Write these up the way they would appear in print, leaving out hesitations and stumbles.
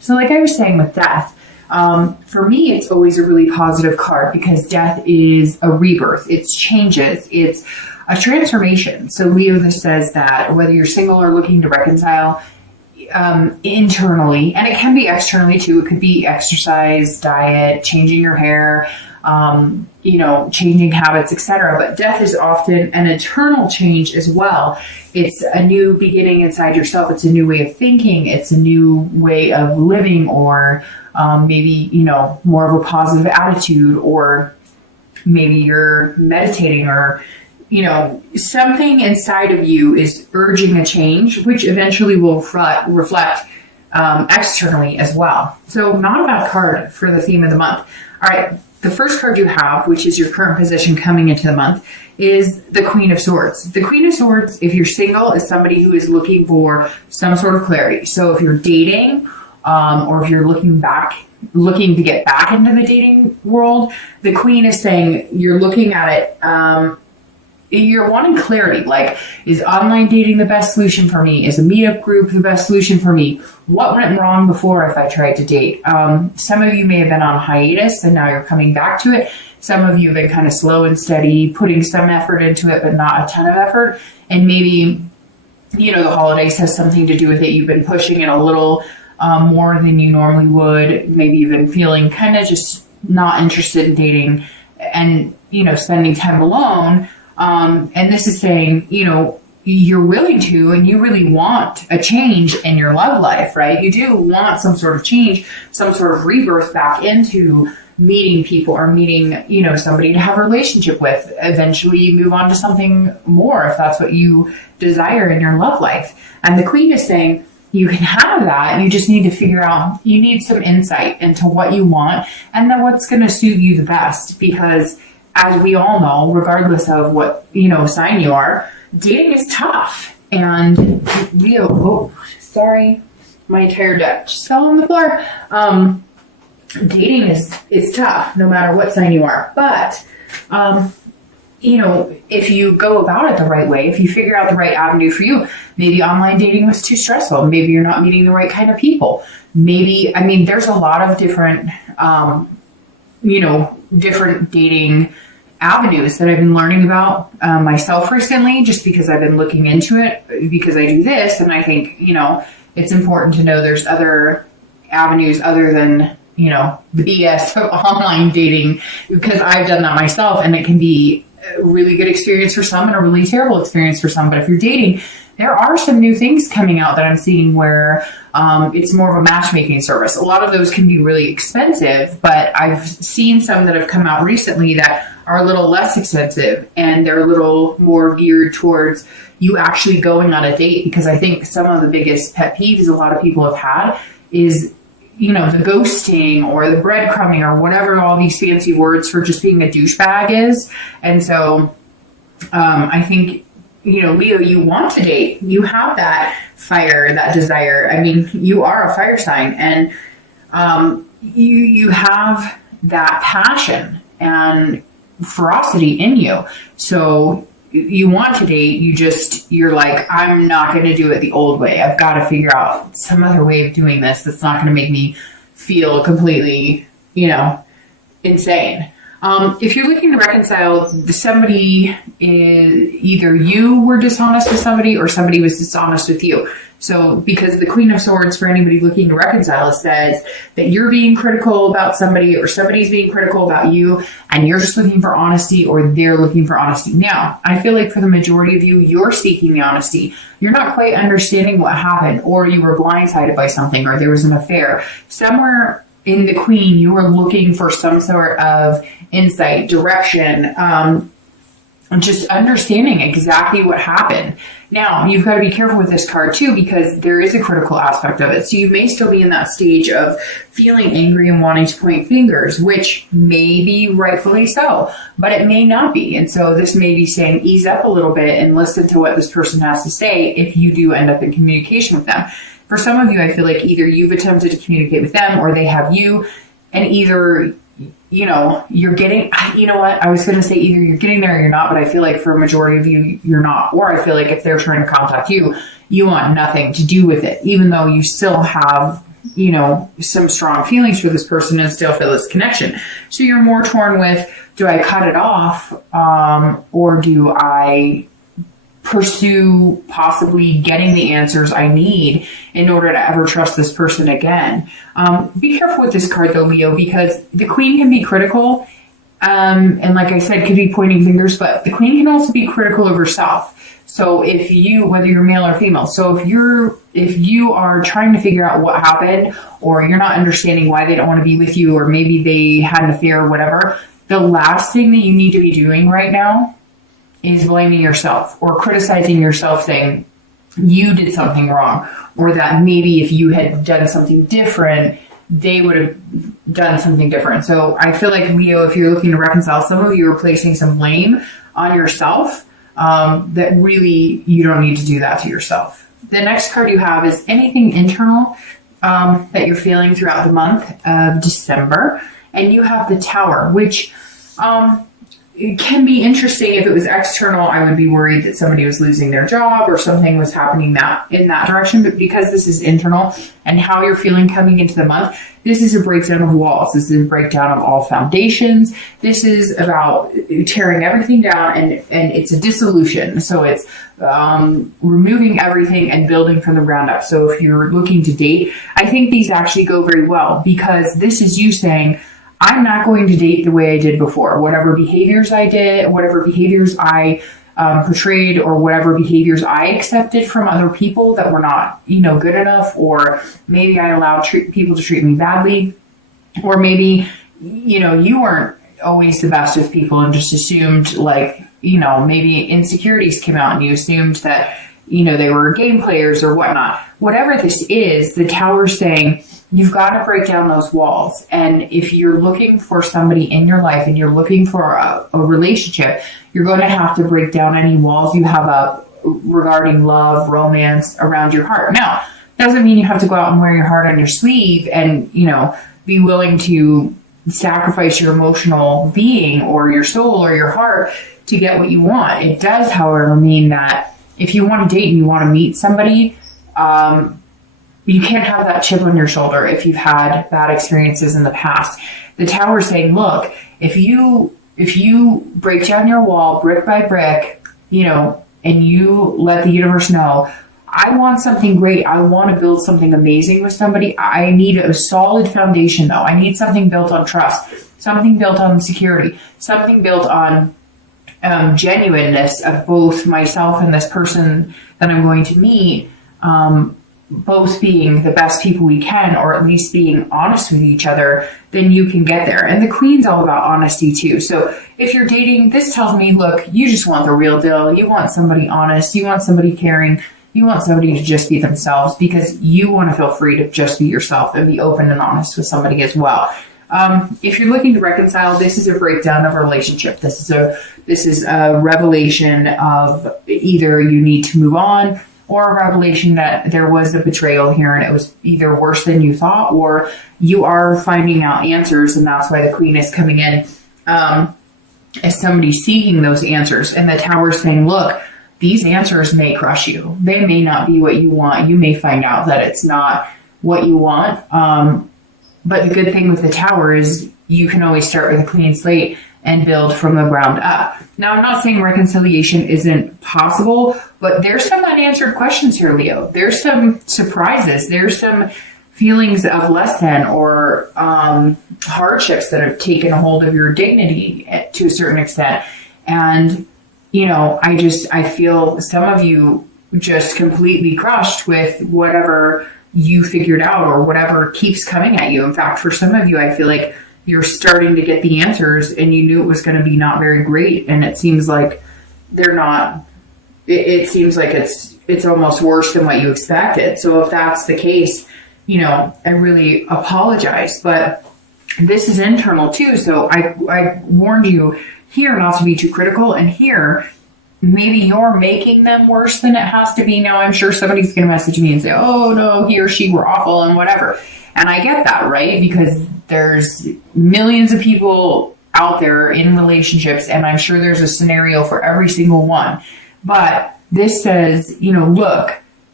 So like I was saying with death, for me, it's always a really positive card because death is a rebirth. It's changes. It's a transformation. So Leo, this says that whether you're single or looking to reconcile, internally, and it can be externally too. It could be exercise, diet, changing your hair, changing habits, etc. But death is often an internal change as well. It's a new beginning inside yourself. It's a new way of thinking. It's a new way of living, or maybe, more of a positive attitude, or maybe you're meditating, or something inside of you is urging a change, which eventually will reflect externally as well. So not a bad card for the theme of the month. All right, the first card you have, which is your current position coming into the month, is the Queen of Swords. The Queen of Swords, if you're single, is somebody who is looking for some sort of clarity. So if you're dating, or if you're looking to get back into the dating world, the Queen is saying you're looking at it, you're wanting clarity. Like, is online dating the best solution for me? Is a meetup group the best solution for me? What went wrong before if I tried to date? Some of you may have been on hiatus and now you're coming back to it. Some of you have been kind of slow and steady, putting some effort into it, but not a ton of effort. And maybe, the holidays has something to do with it. You've been pushing it a little more than you normally would. Maybe you've been feeling kind of just not interested in dating and, spending time alone. And this is saying, you're willing to, and you really want a change in your love life, right? You do want some sort of change, some sort of rebirth back into meeting people, or meeting, somebody to have a relationship with. Eventually you move on to something more if that's what you desire in your love life. And the Queen is saying you can have that. You just need to figure out, you need some insight into what you want and then what's going to suit you the best, because as we all know, regardless of what, sign you are, dating is tough. And Leo, my entire deck just fell on the floor. Dating is tough, no matter what sign you are. But, if you go about it the right way, if you figure out the right avenue for you, maybe online dating was too stressful. Maybe you're not meeting the right kind of people. Maybe, there's a lot of different, different dating avenues that I've been learning about myself recently, just because I've been looking into it, because I do this. And I think, it's important to know there's other avenues other than, the BS of online dating, because I've done that myself, and it can be a really good experience for some and a really terrible experience for some. But if you're dating, there are some new things coming out that I'm seeing where it's more of a matchmaking service. A lot of those can be really expensive, but I've seen some that have come out recently that are a little less expensive, and they're a little more geared towards you actually going on a date. Because I think some of the biggest pet peeves a lot of people have had is, the ghosting or the breadcrumbing or whatever all these fancy words for just being a douchebag is. And so I think, Leo, you want to date. You have that fire, that desire. You are a fire sign, and you have that passion and ferocity in you. So you want to date, you're like, I'm not going to do it the old way. I've got to figure out some other way of doing this that's not going to make me feel completely, insane. If you're looking to reconcile, somebody is either you were dishonest with somebody or somebody was dishonest with you. So because the Queen of Swords, for anybody looking to reconcile, says that you're being critical about somebody or somebody's being critical about you, and you're just looking for honesty, or they're looking for honesty. Now, I feel like for the majority of you, you're seeking the honesty. You're not quite understanding what happened, or you were blindsided by something, or there was an affair. Somewhere in the Queen, you are looking for some sort of insight, direction, just understanding exactly what happened. Now, you've got to be careful with this card too, because there is a critical aspect of it. So you may still be in that stage of feeling angry and wanting to point fingers, which may be rightfully so, but it may not be. And so this may be saying, ease up a little bit and listen to what this person has to say if you do end up in communication with them. For some of you, I feel like either you've attempted to communicate with them or they have you, and either you're getting, I was going to say either you're getting there or you're not, but I feel like for a majority of you, you're not. Or I feel like if they're trying to contact you, you want nothing to do with it, even though you still have, some strong feelings for this person and still feel this connection. So you're more torn with, do I cut it off, or do I pursue possibly getting the answers I need in order to ever trust this person again? Be careful with this card though, Leo, because the Queen can be critical, and like I said, could be pointing fingers, but the Queen can also be critical of herself. So whether you're male or female, so if you are trying to figure out what happened, or you're not understanding why they don't want to be with you, or maybe they had an affair or whatever, the last thing that you need to be doing right now is blaming yourself or criticizing yourself, saying you did something wrong, or that maybe if you had done something different, they would have done something different. So I feel like, Leo, if you're looking to reconcile, some of you are placing some blame on yourself, that really you don't need to do that to yourself. The next card you have is anything internal that you're feeling throughout the month of December. And you have the Tower, which it can be interesting. If it was external, I would be worried that somebody was losing their job or something was happening in that direction. But because this is internal and how you're feeling coming into the month, this is a breakdown of walls. This is a breakdown of all foundations. This is about tearing everything down, and it's a dissolution. So it's removing everything and building from the ground up. So if you're looking to date, I think these actually go very well, because this is you saying, I'm not going to date the way I did before. Whatever behaviors I did, whatever behaviors I portrayed, or whatever behaviors I accepted from other people that were not, good enough, or maybe I allowed people to treat me badly, or maybe, you weren't always the best with people and just assumed, like, maybe insecurities came out and you assumed that, they were game players or whatnot. Whatever this is, the Tower's saying, you've got to break down those walls. And if you're looking for somebody in your life and you're looking for a relationship, you're going to have to break down any walls you have up regarding love, romance around your heart. Now, doesn't mean you have to go out and wear your heart on your sleeve and, be willing to sacrifice your emotional being or your soul or your heart to get what you want. It does, however, mean that if you want to date and you want to meet somebody, you can't have that chip on your shoulder if you've had bad experiences in the past. The Tower is saying, look, if you break down your wall brick by brick, and you let the universe know, I want something great. I want to build something amazing with somebody. I need a solid foundation, though. I need something built on trust, something built on security, something built on genuineness of both myself and this person that I'm going to meet, both being the best people we can, or at least being honest with each other, then you can get there. And the Queen's all about honesty too. So if you're dating, this tells me, look, you just want the real deal. You want somebody honest. You want somebody caring. You want somebody to just be themselves, because you want to feel free to just be yourself and be open and honest with somebody as well. If you're looking to reconcile, this is a breakdown of a relationship. This is a revelation of either you need to move on, or a revelation that there was a betrayal here and it was either worse than you thought, or you are finding out answers, and that's why the Queen is coming in as somebody seeking those answers. And the Tower is saying, look, these answers may crush you. They may not be what you want. You may find out that it's not what you want. But the good thing with the Tower is you can always start with a clean slate and build from the ground up. Now, I'm not saying reconciliation isn't possible, but there's some unanswered questions here, Leo. There's some surprises. There's some feelings of less than, or hardships that have taken a hold of your dignity to a certain extent. And, I feel some of you just completely crushed with whatever you figured out or whatever keeps coming at you. In fact, for some of you, I feel like you're starting to get the answers and you knew it was going to be not very great. And it seems like they're not, it seems like it's almost worse than what you expected. So if that's the case, I really apologize, but this is internal too. So I warned you here not to be too critical, and here, maybe you're making them worse than it has to be. Now, I'm sure somebody's going to message me and say, oh no, he or she were awful and whatever. And I get that, right? Because there's millions of people out there in relationships, and I'm sure there's a scenario for every single one. But this says, look,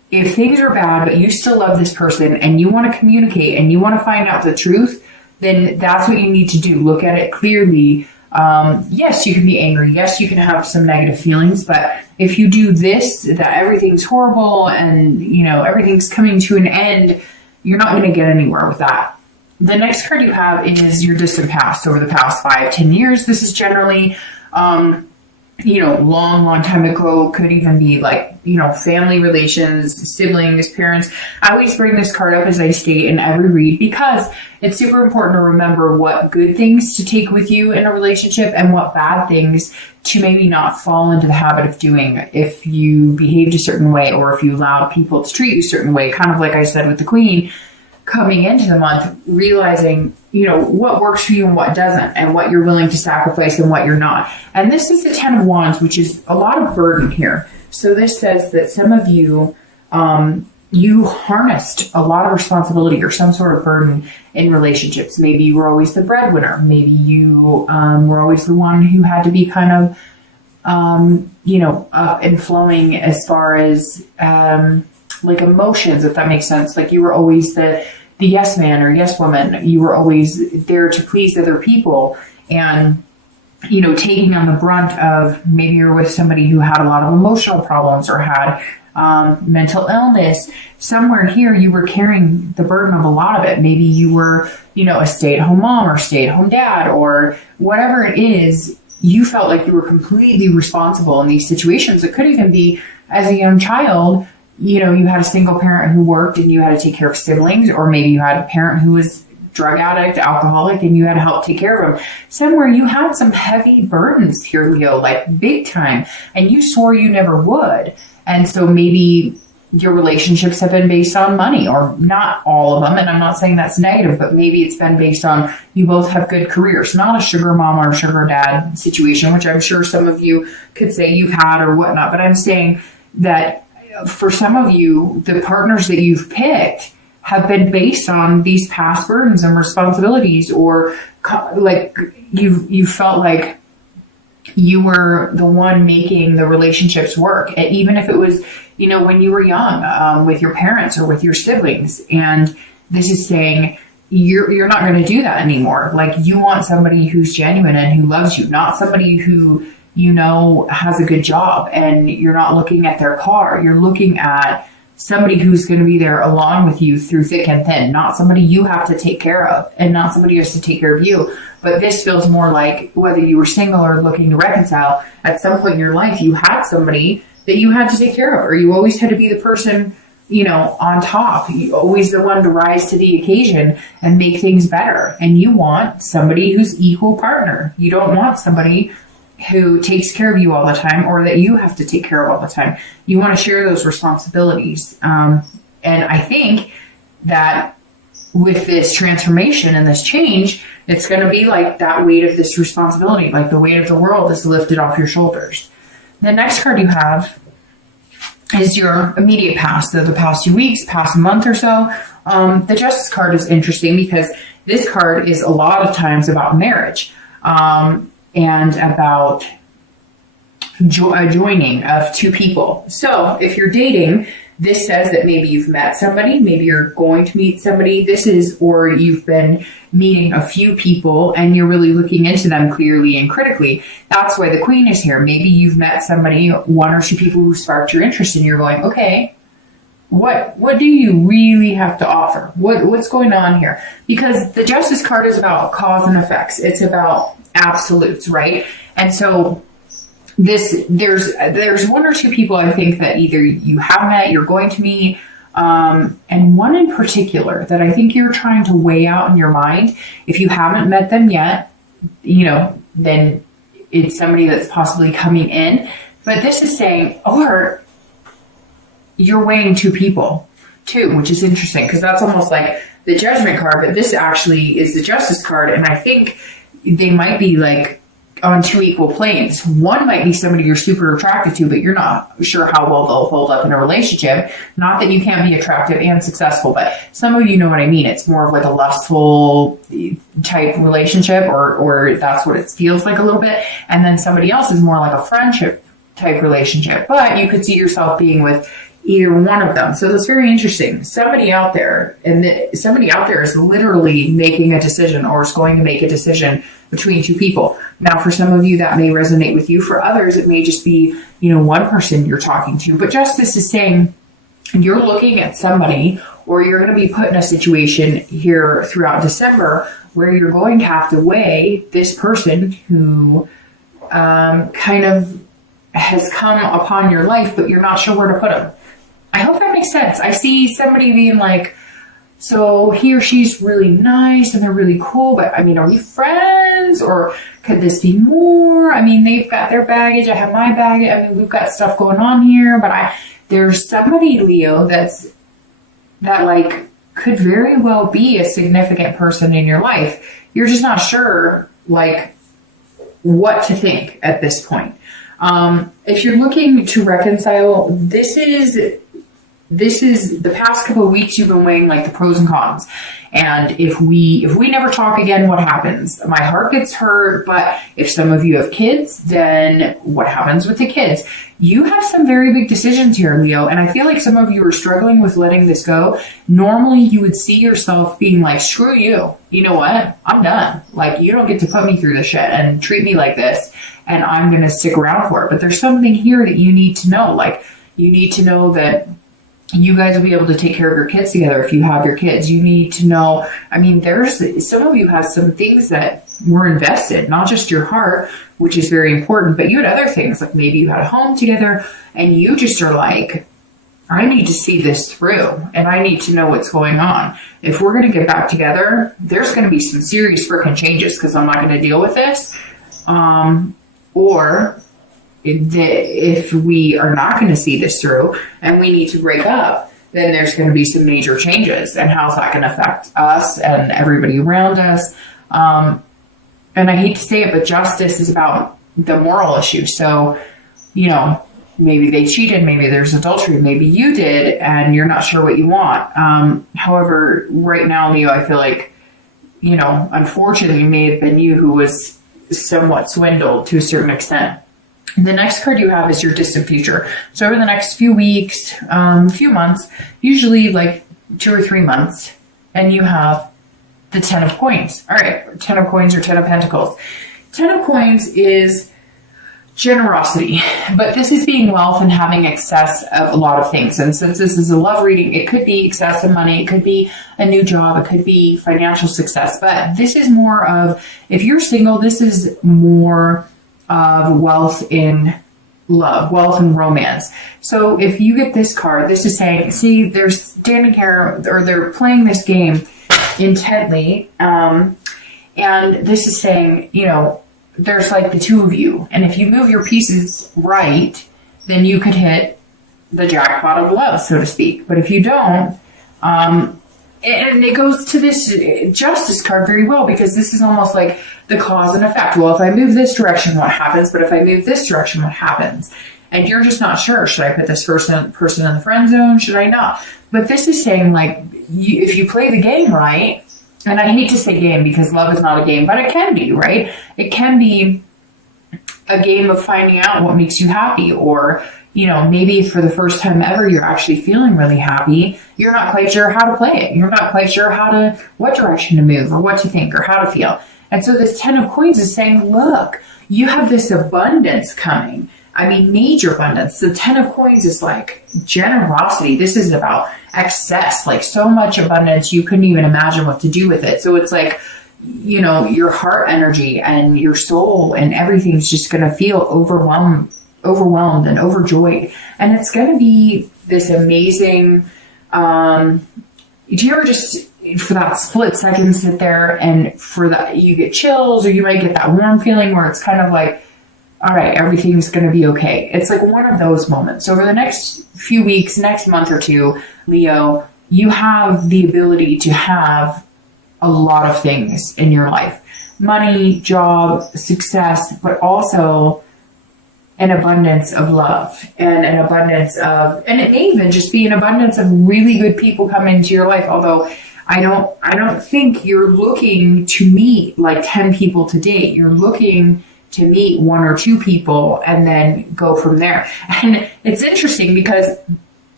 if things are bad, but you still love this person and you want to communicate and you want to find out the truth, then that's what you need to do. Look at it clearly. Yes, you can be angry. Yes, you can have some negative feelings, but if you do this, that everything's horrible and, everything's coming to an end, you're not going to get anywhere with that. The next card you have is your distant past. Over the past 5-10 years, this is generally, long time ago. Could even be like, family relations, siblings, parents. I always bring this card up, as I state in every read, because it's super important to remember what good things to take with you in a relationship and what bad things to maybe not fall into the habit of doing if you behaved a certain way or if you allowed people to treat you a certain way. Kind of like I said with the Queen, coming into the month, realizing, what works for you and what doesn't, and what you're willing to sacrifice and what you're not. And this is the 10 of Wands, which is a lot of burden here. So this says that some of you, you harnessed a lot of responsibility or some sort of burden in relationships. Maybe you were always the breadwinner. Maybe you were always the one who had to be kind of, up and flowing as far as like emotions, if that makes sense. Like you were always the yes man or yes woman. You were always there to please other people and, taking on the brunt of maybe you're with somebody who had a lot of emotional problems or had mental illness. Somewhere here, you were carrying the burden of a lot of it. Maybe you were, a stay-at-home mom or stay-at-home dad or whatever it is. You felt like you were completely responsible in these situations. It could even be as a young child, you had a single parent who worked and you had to take care of siblings, or maybe you had a parent who was drug addict, alcoholic, and you had to help take care of them. Somewhere you had some heavy burdens here, Leo, like big time, and you swore you never would. And so maybe your relationships have been based on money, or not all of them. And I'm not saying that's negative, but maybe it's been based on you both have good careers, not a sugar mom or sugar dad situation, which I'm sure some of you could say you've had or whatnot. But I'm saying that for some of you, the partners that you've picked have been based on these past burdens and responsibilities, or like you felt like you were the one making the relationships work, and even if it was, when you were young, with your parents or with your siblings. And this is saying you're not going to do that anymore. Like you want somebody who's genuine and who loves you, not somebody who, has a good job and you're not looking at their car. You're looking at somebody who's going to be there along with you through thick and thin, not somebody you have to take care of and not somebody who has to take care of you. But this feels more like whether you were single or looking to reconcile, at some point in your life, you had somebody that you had to take care of, or you always had to be the person, on top. You always the one to rise to the occasion and make things better. And you want somebody who's equal partner. You don't want somebody who takes care of you all the time or that you have to take care of all the time. You want to share those responsibilities. And I think that with this transformation and this change, it's going to be like that weight of this responsibility, like the weight of the world is lifted off your shoulders. The next card you have is your immediate past, so the past 2 weeks, past month or so. The Justice card is interesting because this card is a lot of times about marriage. And about joining of two people. So if you're dating, this says that maybe you've met somebody, maybe you're going to meet somebody. Or you've been meeting a few people and you're really looking into them clearly and critically. That's why the Queen is here. Maybe you've met somebody, one or two people who sparked your interest, and you're going, okay, what do you really have to offer? What's going on here? Because the Justice card is about cause and effects. It's about absolutes, right? And so there's one or two people I think that either you have met, you're going to meet, and one in particular that I think you're trying to weigh out in your mind. If you haven't met them yet, then it's somebody that's possibly coming in. But this is saying, or you're weighing two people too, which is interesting because that's almost like the Judgment card, but this actually is the Justice card. And I think they might be like on two equal planes. One might be somebody you're super attracted to, but you're not sure how well they'll hold up in a relationship. Not that you can't be attractive and successful, but some of you know what I mean. It's more of like a lustful type relationship, or that's what it feels like a little bit. And then somebody else is more like a friendship type relationship. But you could see yourself being with, either one of them. So that's very interesting. Somebody out there is literally making a decision, or is going to make a decision between two people. Now, for some of you, that may resonate with you. For others, it may just be, one person you're talking to. But justice is saying you're looking at somebody, or you're going to be put in a situation here throughout December where you're going to have to weigh this person who kind of has come upon your life, but you're not sure where to put them. I hope that makes sense. I see somebody being like, so he or she's really nice and they're really cool, but are we friends, or could this be more? They've got their baggage, I have my baggage. We've got stuff going on here, but there's somebody, Leo, that could very well be a significant person in your life. You're just not sure, what to think at this point. If you're looking to reconcile, this is the past couple of weeks you've been weighing the pros and cons. And if we never talk again, what happens? My heart gets hurt, but if some of you have kids, then what happens with the kids? You have some very big decisions here, Leo, and I feel like some of you are struggling with letting this go. Normally, you would see yourself being like, screw you. You know what? I'm done. You don't get to put me through this shit and treat me like this, and I'm going to stick around for it. But there's something here that you need to know. You need to know that you guys will be able to take care of your kids together if you have your kids. You need to know, there's some of you have some things that were invested, not just your heart, which is very important, but you had other things, maybe you had a home together and you just are like, I need to see this through and I need to know what's going on. If we're going to get back together, there's going to be some serious freaking changes because I'm not going to deal with this. Or if we are not going to see this through and we need to break up, then there's going to be some major changes. And how's that going to affect us and everybody around us? And I hate to say it, but justice is about the moral issue. So, maybe they cheated, maybe there's adultery, maybe you did, and you're not sure what you want. However, right now, Leo, I feel like, unfortunately, it may have been you who was somewhat swindled to a certain extent. The next card you have is your distant future. So over the next few weeks, few months, usually 2 or 3 months, and you have the 10 of coins. All right, 10 of coins or 10 of pentacles. 10 of coins is generosity, but this is being wealth and having excess of a lot of things. And since this is a love reading, it could be excess of money, it could be a new job, it could be financial success, but this is more of, if you're single, this is more of wealth in love, wealth and romance. So if you get this card, this is saying, see, they're standing here, or they're playing this game intently, and this is saying, there's the two of you, and if you move your pieces right, then you could hit the jackpot of love, so to speak. But if you don't, and it goes to this justice card very well, because this is almost like the cause and effect. Well, if I move this direction, what happens? But if I move this direction, what happens? And you're just not sure. Should I put this person in the friend zone? Should I not? But this is saying, if you play the game right, and I hate to say game because love is not a game, but it can be, right? It can be a game of finding out what makes you happy, or, maybe for the first time ever, you're actually feeling really happy. You're not quite sure how to play it. You're not quite sure what direction to move, or what to think, or how to feel. And so this 10 of coins is saying, look, you have this abundance coming. Major abundance. The 10 of coins is generosity. This is about excess, so much abundance, you couldn't even imagine what to do with it. So it's your heart energy and your soul and everything's just going to feel overwhelmed and overjoyed. And it's going to be this amazing, do you ever just, for that split second, sit there and for that, you get chills, or you might get that warm feeling where it's kind of all right, everything's going to be okay. It's one of those moments. So over the next few weeks, next month or two, Leo, you have the ability to have a lot of things in your life. Money, job, success, but also an abundance of love and an abundance of, and it may even just be an abundance of really good people come into your life. Although I don't think you're looking to meet 10 people to date. You're looking to meet 1 or 2 people and then go from there. And it's interesting because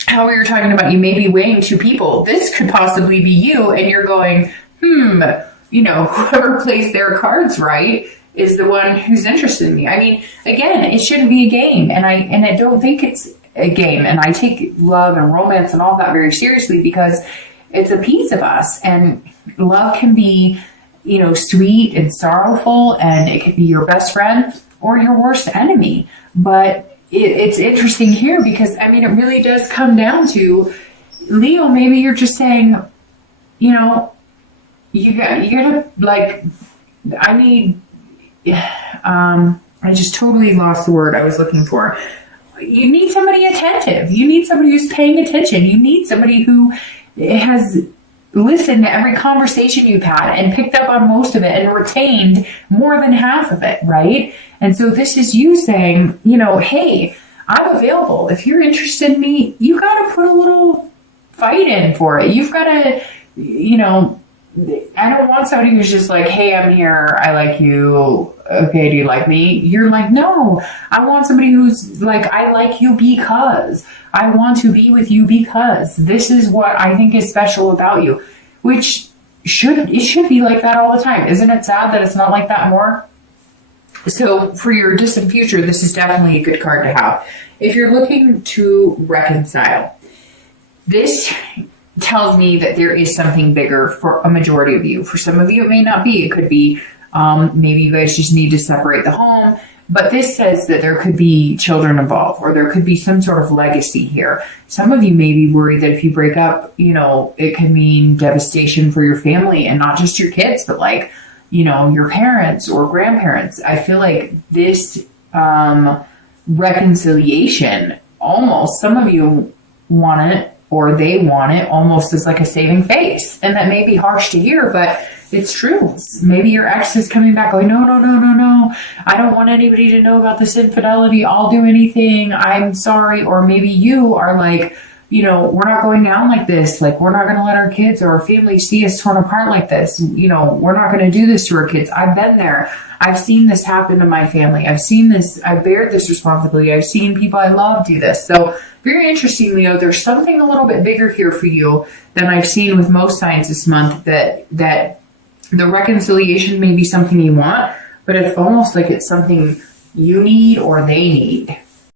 how we were talking about, you may be weighing two people. This could possibly be you, and you're going, whoever plays their cards right is the one who's interested in me. I mean, again, it shouldn't be a game, and I don't think it's a game. And I take love and romance and all that very seriously, because it's a piece of us, and love can be, sweet and sorrowful, and it could be your best friend or your worst enemy. But it's interesting here, because it really does come down to, Leo, maybe you're just saying, I just totally lost the word I was looking for. You need somebody attentive. You need somebody who's paying attention. You need somebody who has listened to every conversation you've had and picked up on most of it and retained more than half of it, right? And so this is you saying, hey, I'm available. If you're interested in me, you got to put a little fight in for it. You've got to, I don't want somebody who's just like, hey, I'm here. I like you. Okay, do you like me? You're like, no, I want somebody who's like, I like you because I want to be with you, because this is what I think is special about you, which should be like that all the time. Isn't it sad that it's not like that more? So for your distant future, this is definitely a good card to have. If you're looking to reconcile, this tells me that there is something bigger for a majority of you. For some of you, it may not be. It could be maybe you guys just need to separate the home. But this says that there could be children involved, or there could be some sort of legacy here. Some of you may be worried that if you break up, it could mean devastation for your family, and not just your kids, but your parents or grandparents. I feel like this reconciliation, almost, some of you want it, or they want it almost as like a saving face. And that may be harsh to hear, but it's true. Maybe your ex is coming back going, no. I don't want anybody to know about this infidelity. I'll do anything. I'm sorry. Or maybe you are like, we're not going down like this. Like, we're not going to let our kids or our family see us torn apart like this. We're not going to do this to our kids. I've been there. I've seen this happen to my family. I've seen this. I've bared this responsibility. I've seen people I love do this. So very interesting, Leo. There's something a little bit bigger here for you than I've seen with most signs this month, that the reconciliation may be something you want, but it's almost like it's something you need or they need.